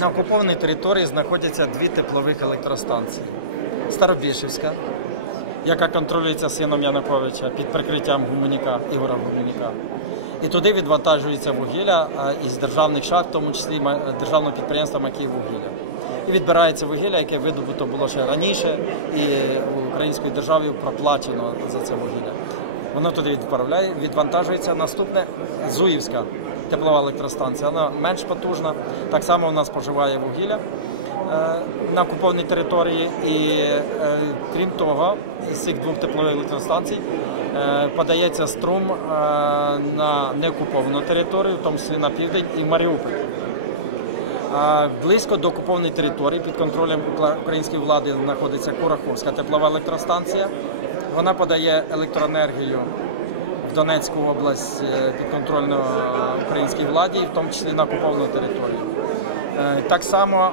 На окупованій території знаходяться дві теплових електростанції: Старобішівська, яка контролюється сином Януковича під прикриттям гуманіка Ігора Гуманіка. І туди відвантажується вугілля із державних шахт, в тому числі державного підприємства Макіїввугілля. І відбирається вугілля, яке видобуто було ще раніше, і українською державою проплачено за це вугілля. Воно туди відправляє, відвантажується. Наступне Зуївська теплова електростанція. Вона менш потужна. Так само вона споживає вугілля е, на окупованій території. І е, крім того, з цих двох теплових електростанцій е, подається струм на неокуповану територію, в тому числі на південь і Маріуполь. Близько до окупованої території під контролем української влади знаходиться Кураховська теплова електростанція. Вона подає електроенергію в Донецьку область е, підконтрольно е, українській владі, в тому числі на окуповану територію. Е, Так само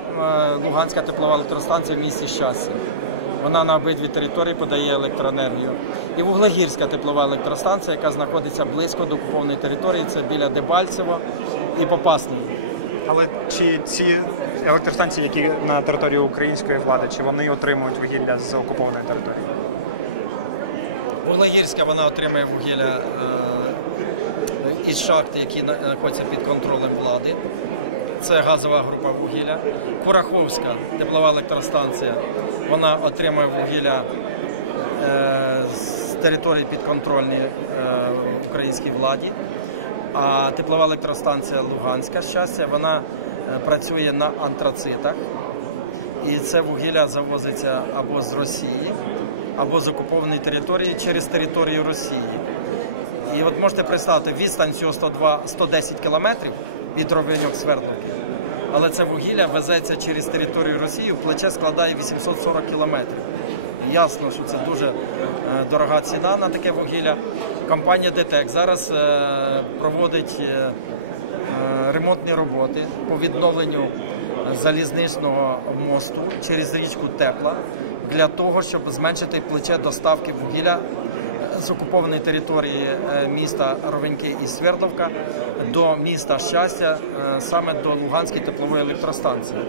Луганська теплова електростанція в місті Щастя. Вона на обидві території подає електроенергію. І Вуглегірська теплова електростанція, яка знаходиться близько до окупованої території, це біля Дебальцево і Попасної. Але чи ці електростанції, які на території української влади, чи вони отримують вугілля з окупованої території? Вуглегірська вона отримує вугілля е, із шахт, які на- знаходяться під контролем влади. Це газова група вугілля. Кураховська теплова електростанція. Вона отримує вугілля е, з території підконтрольної е, українській владі. А теплова електростанція Луганська щастя, вона працює на антрацитах. І це вугілля завозиться або з Росії, або з окупованої території через територію Росії. І от можете представити, відстань цього 102, 110 кілометрів від Ровеньок Свердловки. Але це вугілля везеться через територію Росії, плече складає 840 кілометрів. Ясно, що це дуже е, дорога ціна на таке вугілля. Компанія ДТЕК зараз е, проводить е, ремонтні роботи по відновленню залізничного мосту через річку Тепла для того, щоб зменшити плече доставки вугілля з окупованої території е, міста Ровеньки і Свердловка до міста Щастя, е, саме до Луганської теплової електростанції.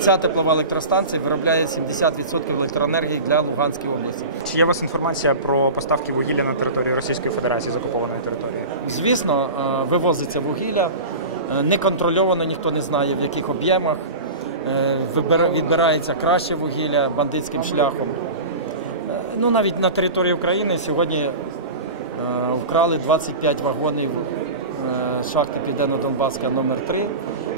Ця теплова електростанція виробляє 70% електроенергії для Луганської області. Чи є у вас інформація про поставки вугілля на територію Російської Федерації з окупованої території? Звісно, е, вивозиться вугілля, неконтрольовано, ніхто не знає в яких об'ємах. Е, Відбирається краще вугілля бандитським шляхом. Е, Ну, навіть на території України сьогодні е, вкрали 25 вагонів е, шахти Південно-Донбаська номер 3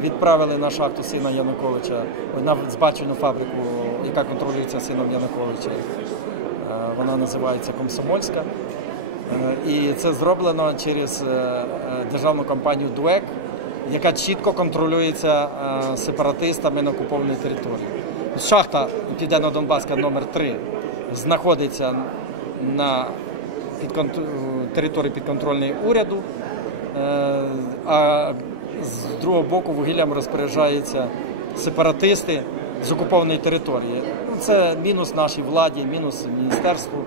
Відправили на шахту сина Януковича, на збачену фабрику, яка контролюється сином Януковича. Е, Вона називається Комсомольська. Е, І це зроблено через е, е, державну компанію ДУЕК, яка чітко контролюється е, сепаратистами на окупованій території. Шахта Південно-Донбаська номер 3 знаходиться на підконтр- території підконтрольної уряду, е, а з другого боку вугіллям розпоряджаються сепаратисти з окупованої території. Ну, Це мінус нашій владі, мінус міністерству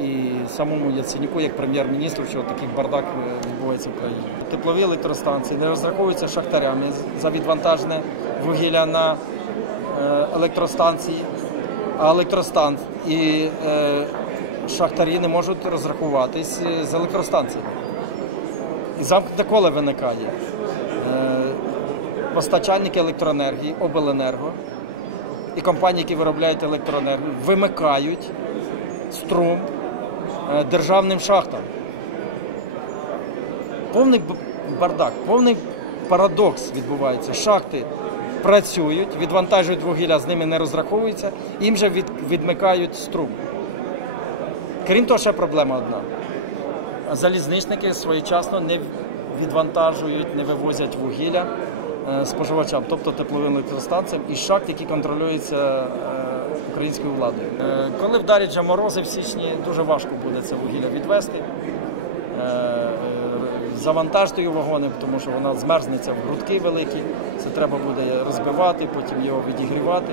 і самому Яценюку як прем'єр-міністру, що такий бардак е, відбувається в країні. Теплові електростанції не розраховуються шахтарями за відвантажене вугілля на е, електростанції, а електростанції і е, шахтарі не можуть розрахуватись з електростанціями. І замкнуте коле виникає. Постачальники електроенергії, обленерго і компанії, які виробляють електроенергію, вимикають струм е, державним шахтам. Повний бардак, повний парадокс відбувається. Шахти працюють, відвантажують вугілля, з ними не розраховуються, їм же від, відмикають струм. Крім того, ще проблема одна. Залізничники своєчасно не відвантажують, не вивозять вугілля е, споживачам, тобто тепловим електростанціям і шахт, які контролюються е, українською владою. Е, Коли вдарять же морози в січні, дуже важко буде це вугілля відвести. Е, е, Завантажити вагони, тому що вона змерзнеться в грудки великі. Це треба буде розбивати, потім його відігрівати.